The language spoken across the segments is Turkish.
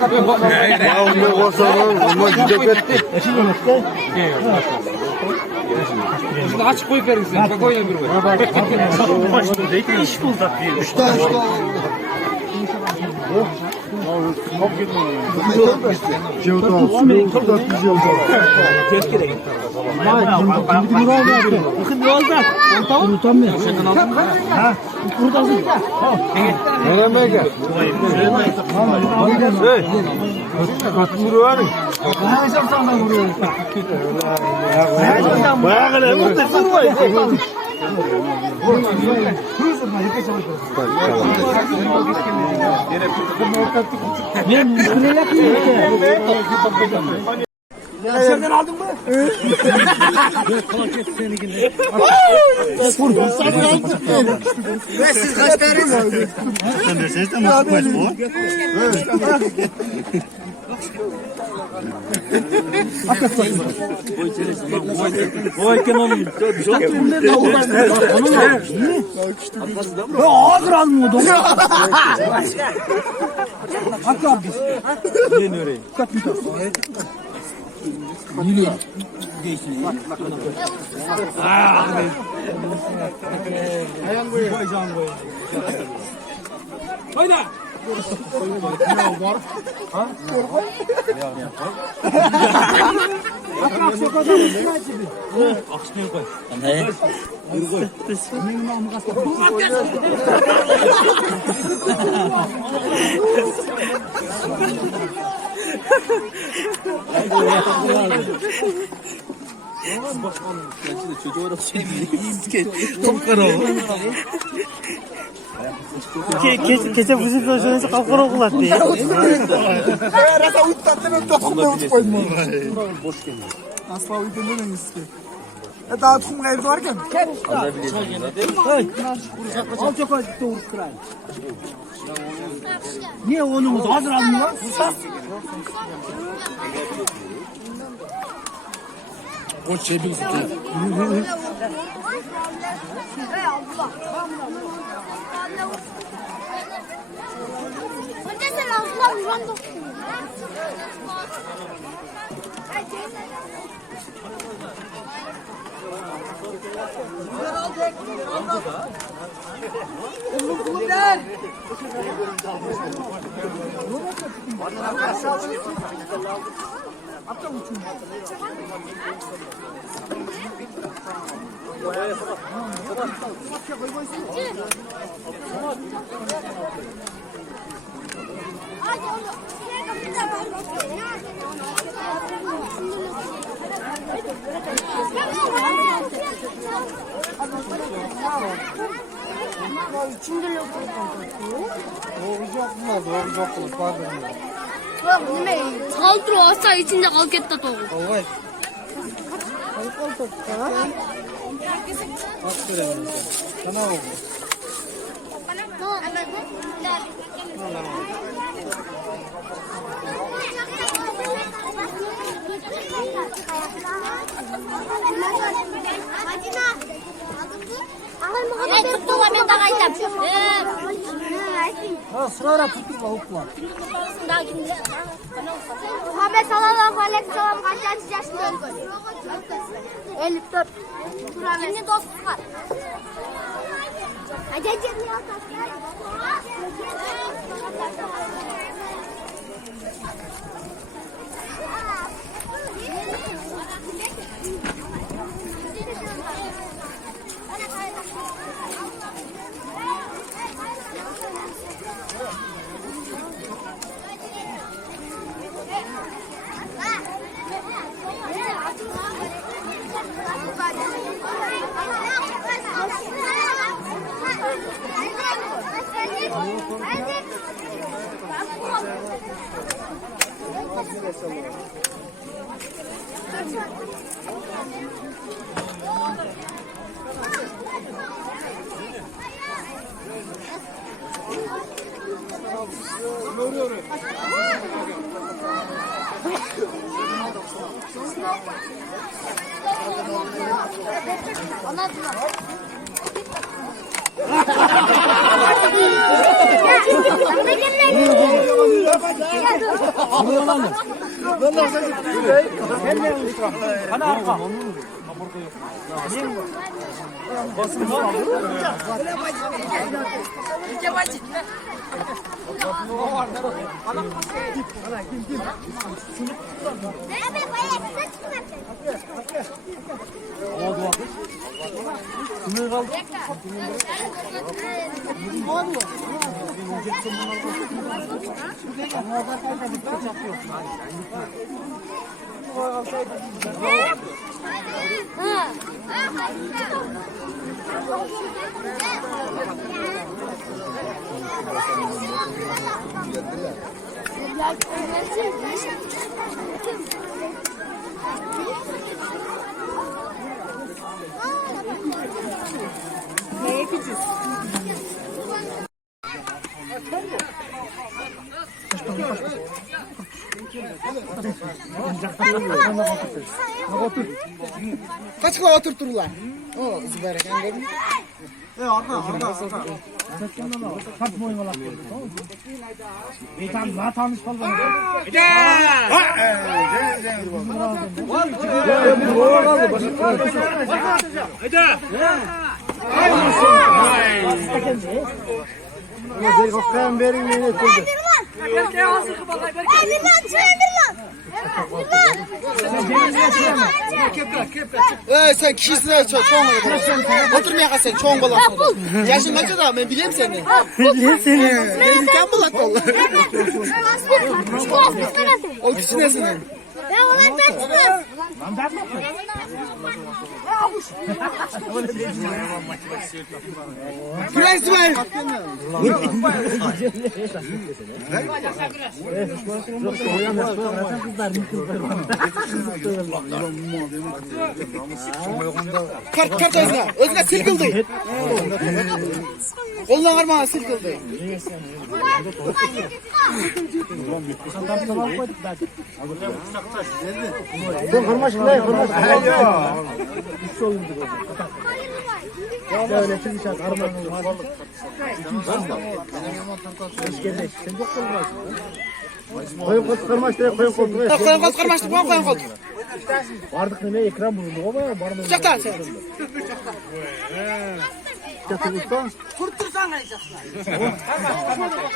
Bağımda basalım ama cüdep etti. Şunu açık koyup verin sen. Bak oyna bir koy. İş buldak diye. Üçte. Aşağıdan aldın mı? Siz kaç tanesi? Sen de ses de nasıl koydu bu? Oy kenan. Ağır almıyordu. Hatta biz. Ne oraya? Yürü. Ayağın koy. Koyacağım koy. Haydi. Ha? Akşam koy. Ne? Koy. Kecha buzib qo'ysangiz qavqaro qiladi. Rasa uyuttatdan to'qimda o'tib qo'ydim. Asla uyutolmaymiz. Daha tuxumga evde var ekan. Al cho'qqa to'g'ri kiradi. Niye onu hozir aldinglar? O çebil. 잘 들어왔어. 이 진짜 가겠다 또. 툭툭하면 나가 있다. Sırayla tutturma hukma. Muhammed sallallahu aleyhi ve sellem kaç yaşında öldü? 54. Şimdi dostluk var. Hadi Anlatma. Ana arka. Kaçıkla oturup dururlar. O kızı bereken gördün mü? Arda. Kaç boyun olak dedi. Tamam. Daha tanış kalmadı. Sen kişisine çoğun olayım. Oturmaya kalsan çoğun olasın. Yaşın kaç da ben bileyim seni. Biliyorum seni. Benim ülkem bu lan valla. O kişi ne senin? Ben ona bekliyorum. Prens var. Kart özüne silkildi. Koluna karmağa silkildi. Koyun kırmaçtı, koyun koltuğu. Koyun koz karmaştı, koyun koltuk. Vardık ne ekran bulundu ama var mı? Bıçaktan sen. Kurtursan kaçacaksın.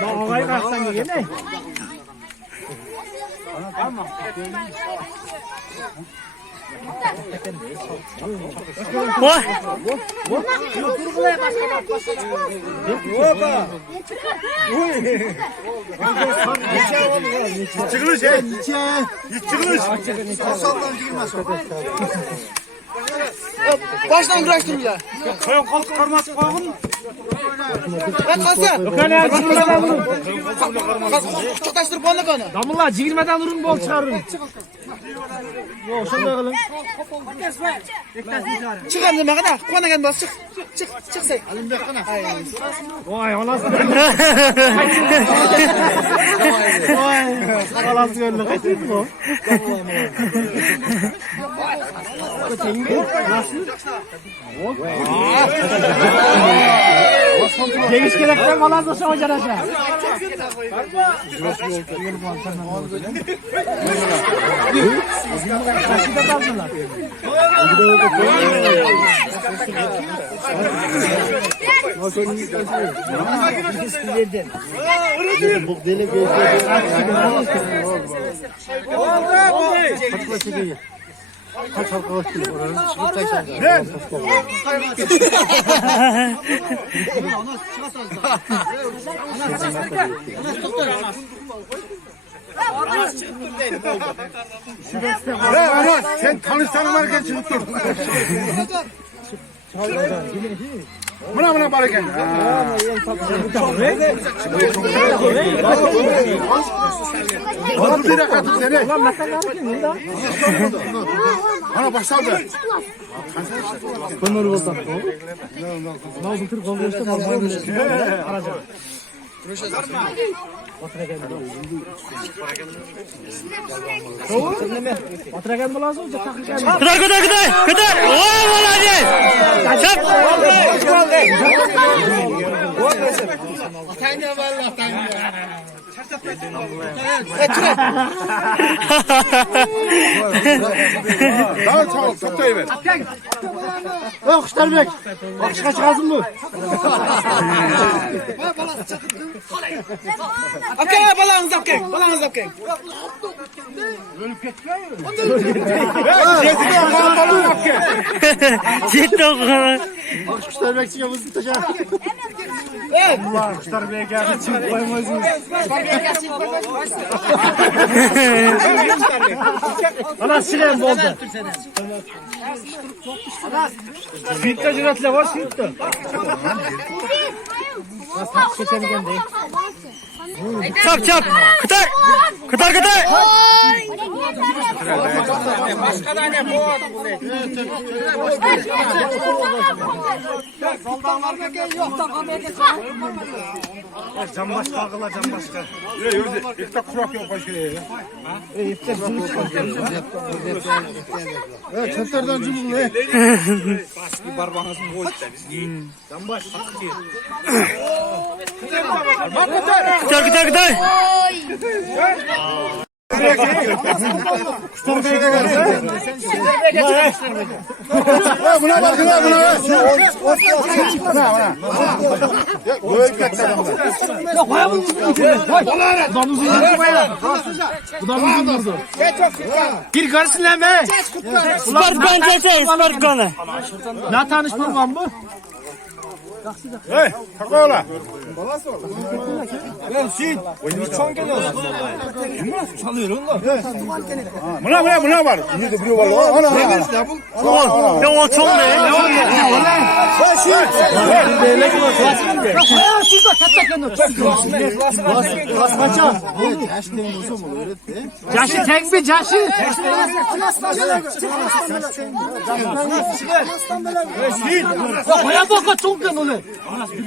Daha ağayı kalksan geliyor ne? Çıkılış he. Çıkılış. Sallan girmez o. Baştan uğraştırmıyor. Koyun koltuğu kırması koyun. Bak kalsın. Yok hani ya cigirmeden vurun. Çotaştırıp onu konu. Damla cigirmeden vurun bol çıkarın. Yok şunu da kılın. Çıkalım deme kadar. Kona gel bas çık. Çık sen. Alim bek kana. Vay anasını. Vay. Anasını önüne kaçırdın mı? Geniş gerekten falan da şu hocan aşağı. Kaçıda kaldılar. Kaç halka vakti Ne? Ama sen tanışsan varken çıkıp dur. Buna barıken. Oğlum bir dakika dur seni. Ulan nasıl kalkın burada? Ana başladı. Bunları bozsak mı? Ne oldu Türk oldu işte malzeme aracı. Oturacağım mı lazım? Kıdır. Oğlum olacak. Çap. Tanya vallahi tanya. Daha çabuk toplayıver. Kuşlar bek. Bakışa çıkarsın mı? Okey, balanız okey. Balanız okey. Ciddi okuyor. Kuşlar bekçiye buz tutacak. Allah kuşlar bek geldi. Çık koymazsınız. Ana silahım oldu. Fitta cüretle var fitta. Çap çap. Kıtar. Kıtar kıtar. Can başka kıla can başka. İftak kurak yok başka yere. Çöplerden cumhur ne? Baski barbanasını koydu da biz. Can baş. Kıtar kıtar kıtar. Buna bakın buna. Gir karşısın lan be. Spartkan çese, Spartkan'ı. Ne tanışmam lan bu? Hey, kalk ola. Buna var. Nerede biri var lan? Ana. Ne o çok ne? Caşı tek mi caşı? Koya baka çok kan onu.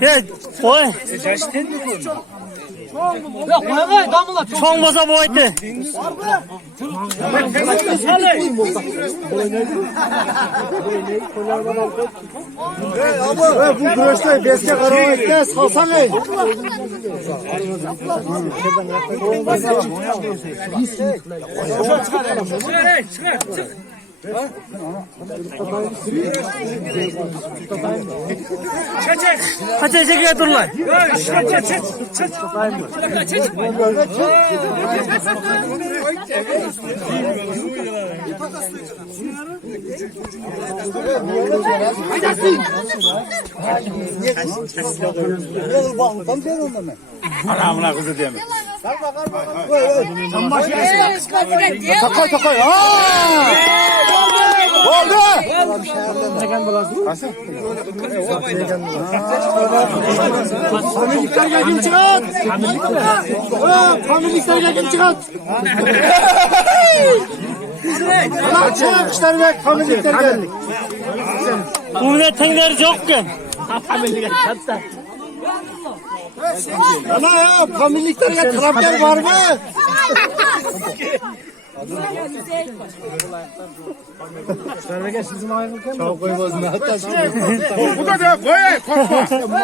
Evet. Oy. Ya koya damla çok. Çok boza boyutu. Bu güreşte beske karamakta salsan ey. Kaça çekiyor durlar. Anamına kızı diyemem. Takay takay. Oldu. Familiklerle kim çıkart? Familiklerle kim çıkart? Lan çıkışlar ve familiklerle. Bu milletinler çok ki. Ana ya familiklerle traktör var mı? Çok koymaz ne hatta. Bu da da koy. Korkma.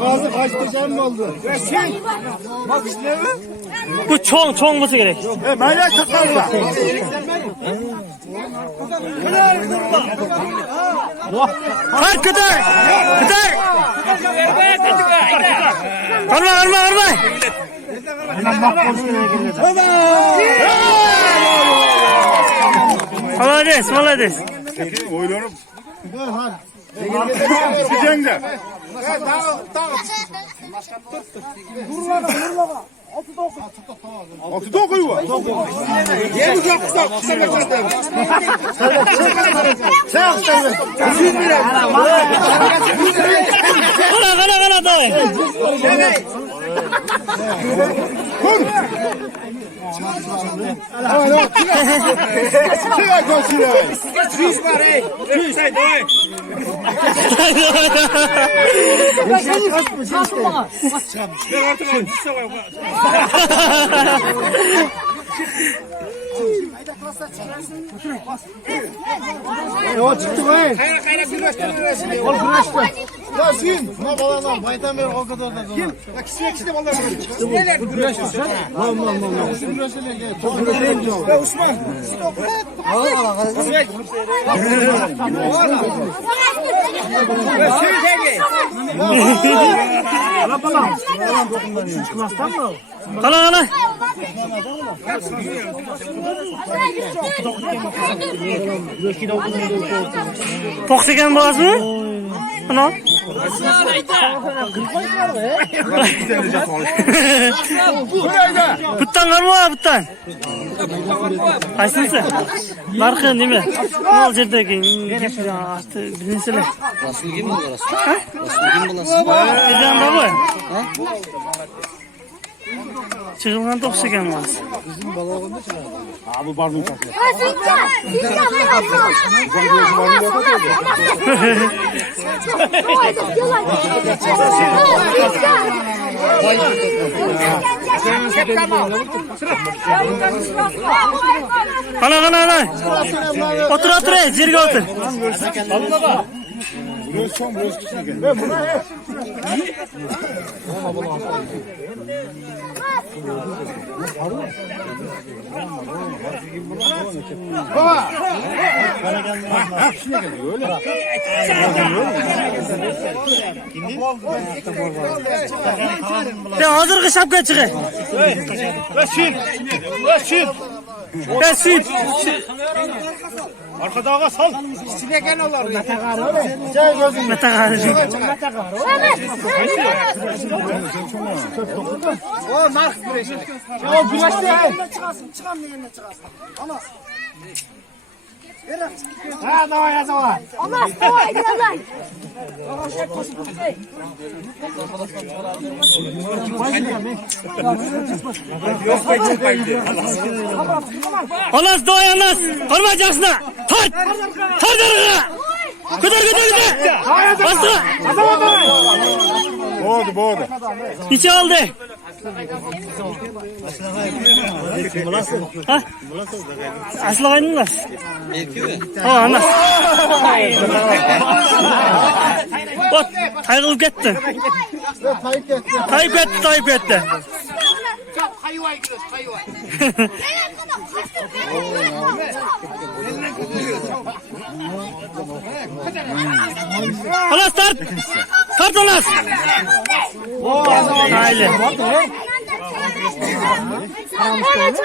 Gazı kaçtıracağım mı oldu? Bu çok olması gerek. Ben de çıkarım. Kar kıtar. Kıtar. Arma arma arma. Молодец, молодец. Oylanıp. Gideceksin de. Altı dokuyu var. Yeni güzel kuşlar bekledim. Sen kuşlar bek. Kana dayı. Çıkar koşuyor. Çiz var ey. Çiz ey. O çıktı be. Kaynak bir baştan Ol güreşti. Ya sen, buna balanlar, baytan beri o kadar da. Kim? Bak kişiye vallahi. Bu güreşti sen. Lan. Ya Osman. Ala balam. Çıkmazsan mı? Kala. Toksigen boğazı mı? Ana. Buttan var mı buttan? Kaysınsı? Narkı değil mi? Ne olacak da ki? Bilinsene. Rasul kim bu Rasul? Rasul kim bu Rasul? Neden baba? Çıkılgan toksigen boğazı. Abi barbun çakıyor. Ana. Otur. Yerge otur. Burası son, burası küçük. Ya hazır şapka çıkı. Süt. Arkadağa sal. Silegen olur. Mete kardeşim. O Marx güreşi. O güreşti. Ha давай. Olmaz. Davay gidelim. Anas doy anas. Kormayacaksın ha. Tart. Tardarına. Kudur. Bastı. Boğdu. İçi aldı. Ha? Aslı kaynın nasıl? Ha anas. Bak kaygılıp gitti. Kayıp etti. Kayıvay gidiyoruz, kayıvay. Anas tart. Tart anas. Haydi. Evet.